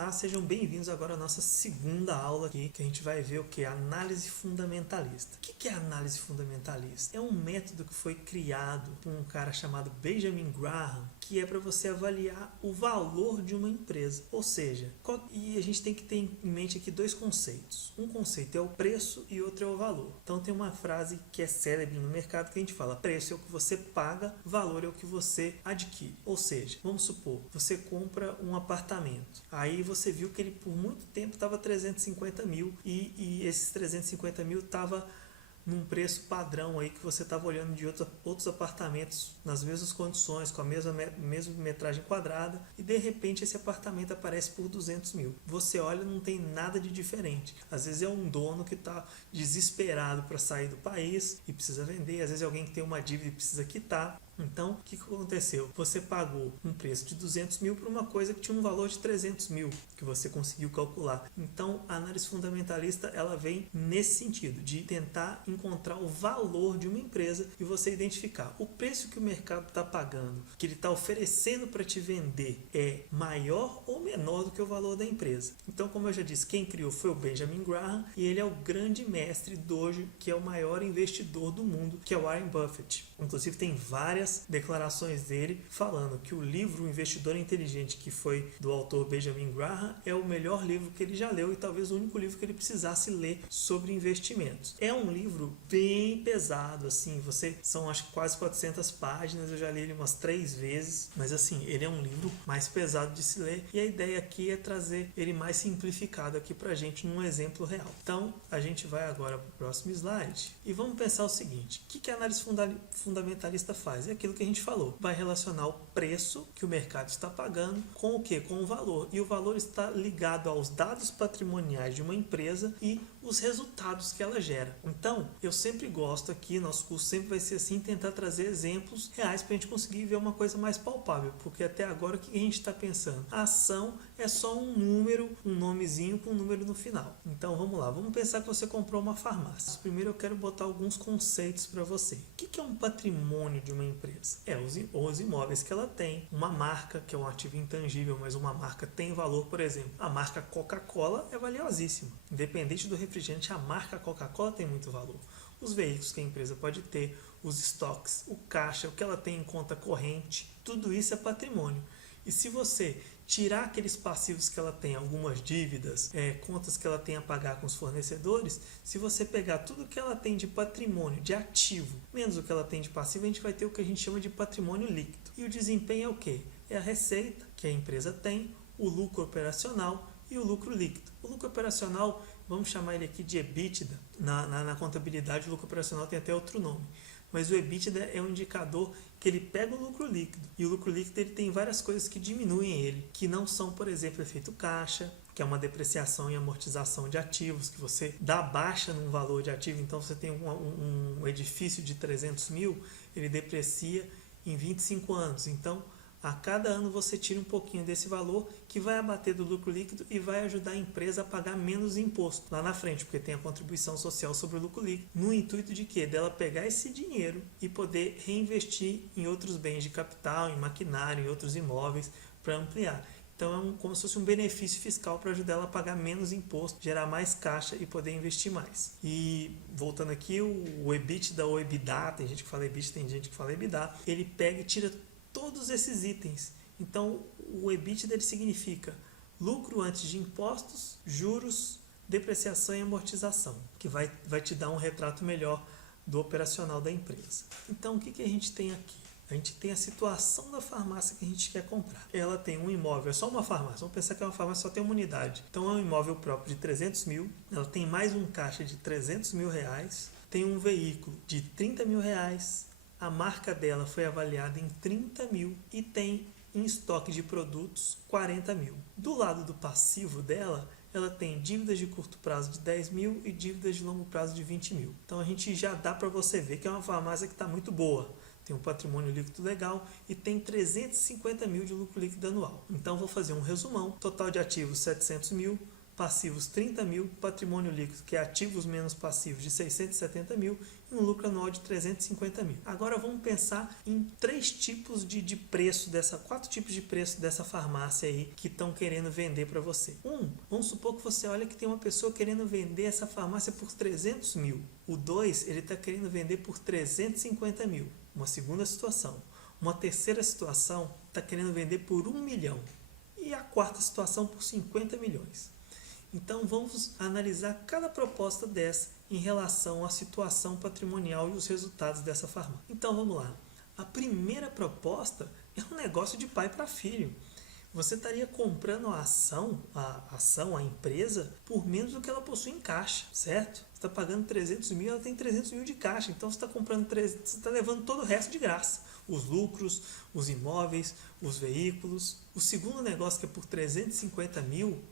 Olá, sejam bem-vindos agora à nossa segunda aula aqui, que a gente vai ver o que? Análise fundamentalista. O que é análise fundamentalista? É um método que foi criado por um cara chamado Benjamin Graham, que é para você avaliar o valor de uma empresa. Ou seja, e a gente tem que ter em mente aqui dois conceitos. Um conceito é o preço e outro é o valor. Então tem uma frase que é célebre no mercado que a gente fala: preço é o que você paga, valor é o que você adquire. Ou seja, vamos supor, você compra um apartamento. Aí você viu que ele por muito tempo estava 350 mil e esses 350 mil estava num preço padrão aí que você estava olhando de outros apartamentos nas mesmas condições, com a mesma metragem quadrada, e de repente esse apartamento aparece por 200 mil. Você olha, não tem nada de diferente. Às vezes é um dono que está desesperado para sair do país e precisa vender, às vezes é alguém que tem uma dívida e precisa quitar. Então, o que aconteceu? Você pagou um preço de 200 mil por uma coisa que tinha um valor de 300 mil, que você conseguiu calcular. Então, a análise fundamentalista, ela vem nesse sentido, de tentar encontrar o valor de uma empresa e você identificar o preço que o mercado está pagando, que ele está oferecendo para te vender, é maior ou menor do que o valor da empresa. Então, como eu já disse, quem criou foi o Benjamin Graham e ele é o grande mestre de hoje, que é o maior investidor do mundo, que é o Warren Buffett. Inclusive, tem várias declarações dele falando que o livro O Investidor Inteligente, que foi do autor Benjamin Graham, é o melhor livro que ele já leu e talvez o único livro que ele precisasse ler sobre investimentos. É um livro bem pesado, assim, são acho que quase 400 páginas, eu já li ele umas 3 vezes, mas assim, ele é um livro mais pesado de se ler e a ideia aqui é trazer ele mais simplificado aqui pra gente num exemplo real. Então, a gente vai agora para o próximo slide e vamos pensar o seguinte: o que a análise fundamentalista faz? É aquilo que a gente falou, vai relacionar o preço que o mercado está pagando com o que? Com o valor. E o valor está ligado aos dados patrimoniais de uma empresa e os resultados que ela gera. Então, eu sempre gosto aqui, nosso curso sempre vai ser assim, tentar trazer exemplos reais para a gente conseguir ver uma coisa mais palpável, porque até agora o que a gente está pensando? A ação é só um número, um nomezinho com um número no final. Então, vamos lá, vamos pensar que você comprou uma farmácia. Primeiro eu quero botar alguns conceitos para você. O que é um patrimônio de uma empresa? É os imóveis que ela tem, uma marca, que é um ativo intangível, mas uma marca tem valor. Por exemplo, a marca Coca-Cola é valiosíssima. Independente do refrigerante, a marca Coca-Cola tem muito valor. Os veículos que a empresa pode ter, os estoques, o caixa, o que ela tem em conta corrente, tudo isso é patrimônio. E se você tirar aqueles passivos que ela tem, algumas dívidas, contas que ela tem a pagar com os fornecedores, se você pegar tudo que ela tem de patrimônio, de ativo, menos o que ela tem de passivo, a gente vai ter o que a gente chama de patrimônio líquido. E o desempenho é o quê? É a receita que a empresa tem, o lucro operacional e o lucro líquido. O lucro operacional, vamos chamar ele aqui de EBITDA. Na contabilidade, o lucro operacional tem até outro nome. Mas o EBITDA é um indicador que ele pega o lucro líquido. E o lucro líquido ele tem várias coisas que diminuem ele, que não são, por exemplo, efeito caixa, que é uma depreciação e amortização de ativos, que você dá baixa num valor de ativo. Então, você tem um edifício de 300 mil, ele deprecia em 25 anos. Então, a cada ano você tira um pouquinho desse valor que vai abater do lucro líquido e vai ajudar a empresa a pagar menos imposto lá na frente, porque tem a contribuição social sobre o lucro líquido, no intuito de quê? Dela pegar esse dinheiro e poder reinvestir em outros bens de capital, em maquinário, em outros imóveis, para ampliar. Então é como se fosse um benefício fiscal para ajudar ela a pagar menos imposto, gerar mais caixa e poder investir mais. E voltando aqui, o EBITDA ou EBITDA, tem gente que fala EBITDA, tem gente que fala EBITDA, ele pega e tira todos esses itens. Então, o EBITDA ele significa lucro antes de impostos, juros, depreciação e amortização, que vai te dar um retrato melhor do operacional da empresa. Então, o que a gente tem aqui? A gente tem a situação da farmácia que a gente quer comprar. Ela tem um imóvel, é só uma farmácia. Vamos pensar que é uma farmácia, só tem uma unidade. Então, é um imóvel próprio de 300 mil. Ela tem mais um caixa de 300 mil reais. Tem um veículo de 30 mil reais. A marca dela foi avaliada em 30 mil e tem em estoque de produtos 40 mil. Do lado do passivo dela, ela tem dívidas de curto prazo de 10 mil e dívidas de longo prazo de 20 mil. Então a gente já dá para você ver que é uma farmácia que está muito boa. Tem um patrimônio líquido legal e tem 350 mil de lucro líquido anual. Então vou fazer um resumão. Total de ativos 700 mil, passivos 30 mil, patrimônio líquido, que é ativos menos passivos, de 670 mil, e um lucro anual de 350 mil. Agora vamos pensar em quatro tipos de preço dessa farmácia aí que estão querendo vender para você. Vamos supor que você olha que tem uma pessoa querendo vender essa farmácia por 300 mil. O 2, ele está querendo vender por 350 mil. Uma segunda situação. Uma terceira situação está querendo vender por 1 milhão. E a quarta situação por 50 milhões. Então vamos analisar cada proposta dessa em relação à situação patrimonial e os resultados dessa farmácia. Então vamos lá. A primeira proposta é um negócio de pai para filho. Você estaria comprando a empresa, por menos do que ela possui em caixa, certo? Você está pagando 300 mil, ela tem 300 mil de caixa, então você está levando todo o resto de graça. Os lucros, os imóveis, os veículos. O segundo negócio, que é por 350 mil,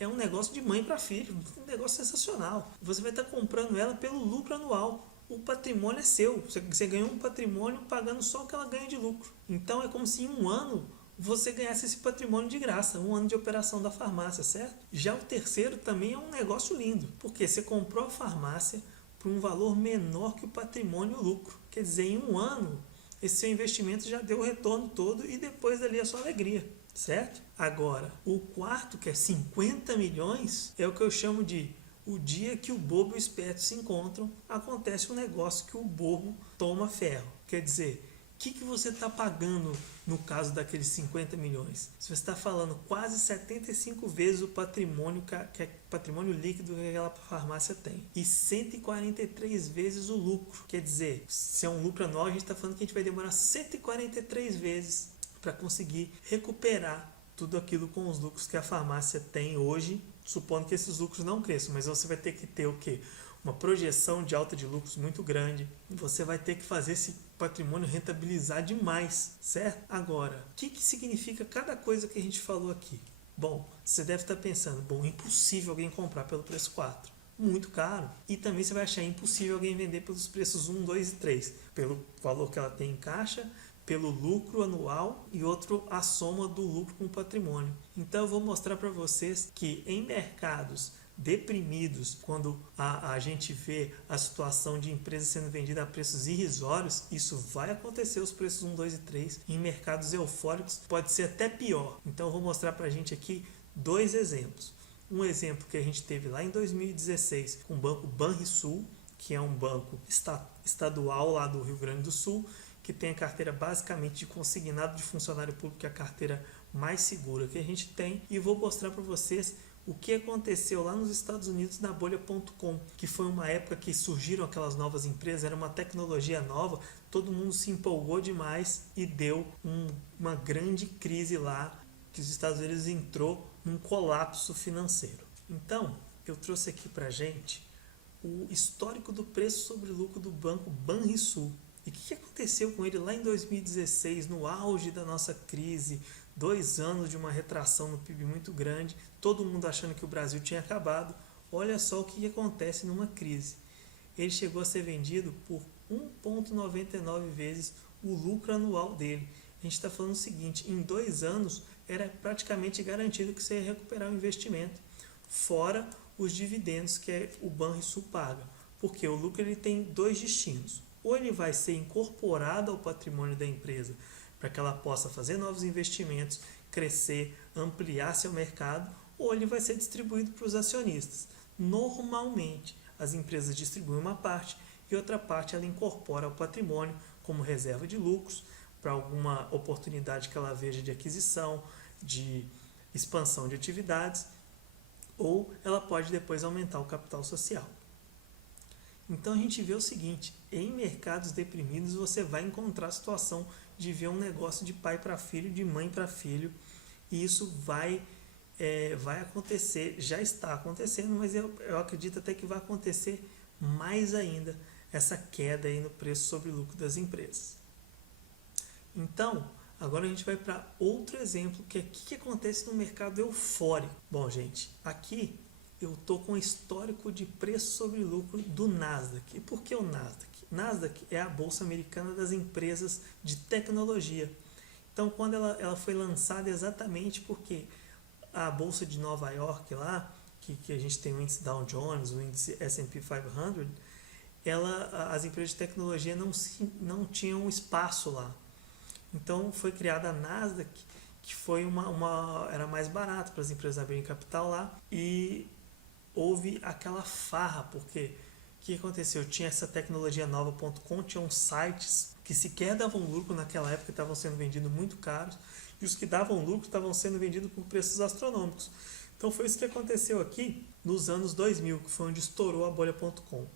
é um negócio de mãe para filho, um negócio sensacional. Você vai estar comprando ela pelo lucro anual. O patrimônio é seu. Você ganhou um patrimônio pagando só o que ela ganha de lucro. Então é como se em um ano você ganhasse esse patrimônio de graça, um ano de operação da farmácia, certo? Já o terceiro também é um negócio lindo, porque você comprou a farmácia por um valor menor que o patrimônio e o lucro. Quer dizer, em um ano, esse seu investimento já deu o retorno todo e depois dali a sua alegria, certo? Agora, o quarto, que é 50 milhões, é o que eu chamo de o dia que o bobo e o esperto se encontram, acontece um negócio que o bobo toma ferro. Quer dizer, o que você está pagando no caso daqueles 50 milhões? Se você está falando quase 75 vezes o patrimônio, patrimônio líquido que aquela farmácia tem. E 143 vezes o lucro. Quer dizer, se é um lucro anual, a gente está falando que a gente vai demorar 143 vezes para conseguir recuperar tudo aquilo com os lucros que a farmácia tem hoje, supondo que esses lucros não cresçam, mas você vai ter que ter o quê? Uma projeção de alta de lucros muito grande, você vai ter que fazer esse patrimônio rentabilizar demais, certo? Agora, o que significa cada coisa que a gente falou aqui? Bom, você deve estar pensando, impossível alguém comprar pelo preço 4, muito caro, e também você vai achar impossível alguém vender pelos preços 1, 2 e 3, pelo valor que ela tem em caixa, pelo lucro anual e outro a soma do lucro com o patrimônio. Então eu vou mostrar para vocês que em mercados deprimidos, quando a gente vê a situação de empresas sendo vendida a preços irrisórios, isso vai acontecer os preços 1, 2 e 3. Em mercados eufóricos pode ser até pior. Então eu vou mostrar para a gente aqui 2 exemplos. Um exemplo que a gente teve lá em 2016 com o banco Banrisul, que é um banco estadual lá do Rio Grande do Sul, que tem a carteira basicamente de consignado de funcionário público, que é a carteira mais segura que a gente tem, e vou mostrar para vocês o que aconteceu lá nos Estados Unidos na bolha.com, que foi uma época que surgiram aquelas novas empresas, era uma tecnologia nova, todo mundo se empolgou demais e deu uma grande crise lá, que os Estados Unidos entrou num colapso financeiro. Então, eu trouxe aqui para a gente o histórico do preço sobre lucro do banco Banrisul. E o que aconteceu com ele lá em 2016, no auge da nossa crise, 2 anos de uma retração no PIB muito grande, todo mundo achando que o Brasil tinha acabado. Olha só o que acontece numa crise. Ele chegou a ser vendido por 1,99 vezes o lucro anual dele. A gente está falando o seguinte, em 2 anos era praticamente garantido que você ia recuperar o investimento, fora os dividendos que o Banrisul paga. Porque o lucro ele tem 2 destinos. Ou ele vai ser incorporado ao patrimônio da empresa para que ela possa fazer novos investimentos, crescer, ampliar seu mercado, ou ele vai ser distribuído para os acionistas. Normalmente, as empresas distribuem uma parte e outra parte ela incorpora ao patrimônio como reserva de lucros para alguma oportunidade que ela veja de aquisição, de expansão de atividades, ou ela pode depois aumentar o capital social. Então a gente vê o seguinte, em mercados deprimidos você vai encontrar a situação de ver um negócio de pai para filho, de mãe para filho, e isso vai acontecer, já está acontecendo, mas eu acredito até que vai acontecer mais ainda essa queda aí no preço sobre lucro das empresas. Então, agora a gente vai para outro exemplo, que é o que acontece no mercado eufórico. Bom, gente, aqui eu estou com o histórico de preço sobre lucro do Nasdaq. E por que o Nasdaq? Nasdaq é a bolsa americana das empresas de tecnologia. Então, quando ela foi lançada exatamente porque a bolsa de Nova York lá, que a gente tem o índice Dow Jones, o índice S&P 500, as empresas de tecnologia não tinham espaço lá. Então foi criada a Nasdaq, que foi era mais barato para as empresas abrirem capital lá, e houve aquela farra, porque o que aconteceu? Tinha essa tecnologia nova.com, tinha uns sites que sequer davam lucro naquela época, estavam sendo vendidos muito caros, e os que davam lucro estavam sendo vendidos por preços astronômicos. Então foi isso que aconteceu aqui nos anos 2000, que foi onde estourou a bolha.com.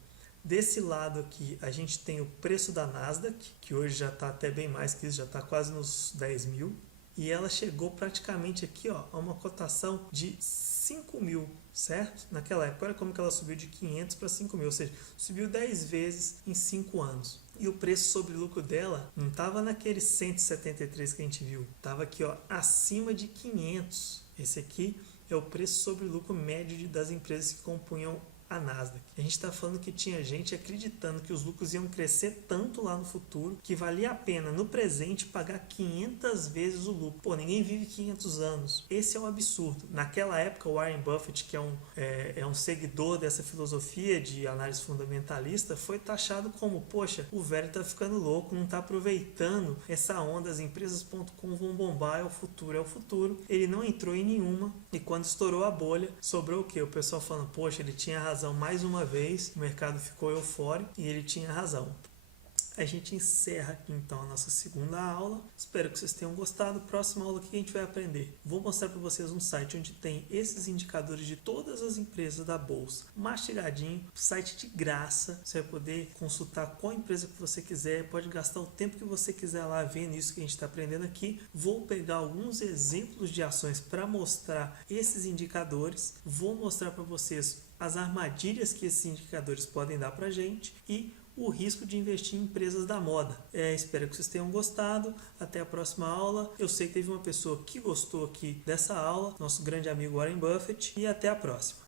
Desse lado aqui a gente tem o preço da Nasdaq, que hoje já está até bem mais que isso, já está quase nos 10 mil. E ela chegou praticamente aqui a uma cotação de 5 mil, certo? Naquela época, olha como que ela subiu de 500 para 5 mil, ou seja, subiu 10 vezes em 5 anos. E o preço sobre lucro dela não estava naquele 173 que a gente viu, estava aqui acima de 500. Esse aqui é o preço sobre lucro médio das empresas que compunham a Nasdaq. A gente está falando que tinha gente acreditando que os lucros iam crescer tanto lá no futuro que valia a pena no presente pagar 500 vezes o lucro. Pô, ninguém vive 500 anos. Esse é um absurdo. Naquela época, o Warren Buffett, que é um seguidor dessa filosofia de análise fundamentalista, foi taxado como, poxa, o velho está ficando louco, não está aproveitando essa onda, as empresas.com vão bombar, é o futuro. Ele não entrou em nenhuma, e quando estourou a bolha, sobrou o quê? O pessoal falando, poxa, ele tinha razão mais uma vez, o mercado ficou eufórico e ele tinha razão. A gente encerra aqui então a nossa segunda aula. Espero que vocês tenham gostado. Próxima aula, o que a gente vai aprender? Vou mostrar para vocês um site onde tem esses indicadores de todas as empresas da bolsa, mastigadinho, site de graça. Você vai poder consultar qual empresa que você quiser, pode gastar o tempo que você quiser lá vendo isso que a gente está aprendendo aqui. Vou pegar alguns exemplos de ações para mostrar esses indicadores. Vou mostrar para vocês as armadilhas que esses indicadores podem dar para a gente e o risco de investir em empresas da moda. Espero que vocês tenham gostado. Até a próxima aula. Eu sei que teve uma pessoa que gostou aqui dessa aula, nosso grande amigo Warren Buffett, e até a próxima.